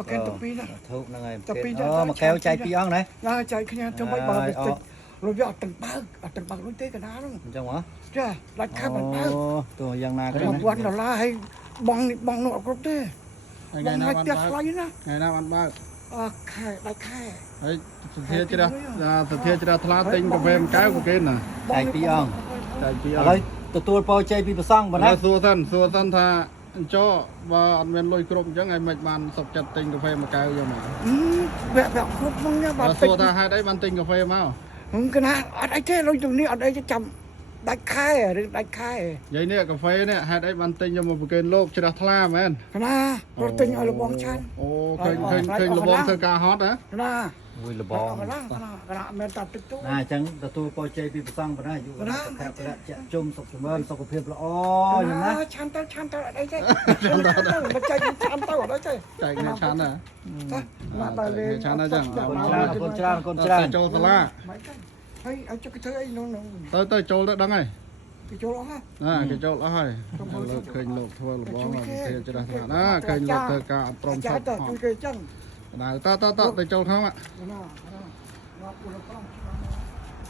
ប្រកែតពីណា ធូបហ្នឹងហើយ តែពី មកកែវចែកពីអង្គណា ណាចៃគ្នាធ្វើម៉េចបើវាតិចរយៈអត់ទាំងបើដូចទេកណ្ដាលហ្នឹង អញ្ចឹងហ៎ ចាដាច់ខាប់មិនបើ ទោះយ៉ាងណាក៏ $1000ហើយបងនោះអត់គ្រប់ទេបងឲ្យផ្ទះថ្លៃណា ថ្ងៃណាបានបើក ខែដាច់ខែ ហើយសធាជ្រះថ្លាទិញកាហ្វេមួយកែវក៏គេណា ចែកពីអង្គ ចែកពី ឥ អ ឡូវ ស់ ទទួលពរជ័យពីព្រះសង្ឃបង ណា ណា សួរសិនថាអញ្ចោបើអត់មានលុយគ្រប់អញ្ចឹងឲ្យមិនបានសុកចិត្តទិញកាហ្វេមួយកែវយកមក វាគ្រប់ហ្នឹងបាទ បើសួរថាហេតុអីបានទិញកាហ្វេមក កណាអត់អីទេលុយទាំងនេះអត់អីចាំដាច់ខែឬដាច់ខែ និយាយនេះកាហ្វេនេះហេតុអីបានទិញយកមកប្រគេនលោកជ្រះថ្លាមែន កណារត់ទិញឲ្យលបងឆាន អូឃើញលបងធ្វើការហត់ហ៎ កណា មួយលបង កណាមិនតាទឹកទូ ណាអញ្ចឹងទទួលពរជ័យពីព្រះសង្ឃបងណាយុវសុខៈពលៈជាជុំសុខចម្រើនសុខភាពល្អយ៉ាងណា ឆានទៅអត់អីទេមិនចៃឆានទៅអត់អីទេ ចែកគ្នាឆានណា មកដល់លេ ឆានណាចឹង កូនច្រើន ចូលសាលា ហើយឲ្យចុះធ្វើអីនោះ ទៅចូលទៅដឹងហើយ គេចូលអស់ ណាគេចូលអស់ហើយលោកឃើញលោកធ្វើលបងទៅជ្រះថ្លាណាឃើញលោកធ្វើការអត់ព្រម ចា សុខ ទៅជួយគេចឹង ទៅចូលក្នុង ណាមកពុលផង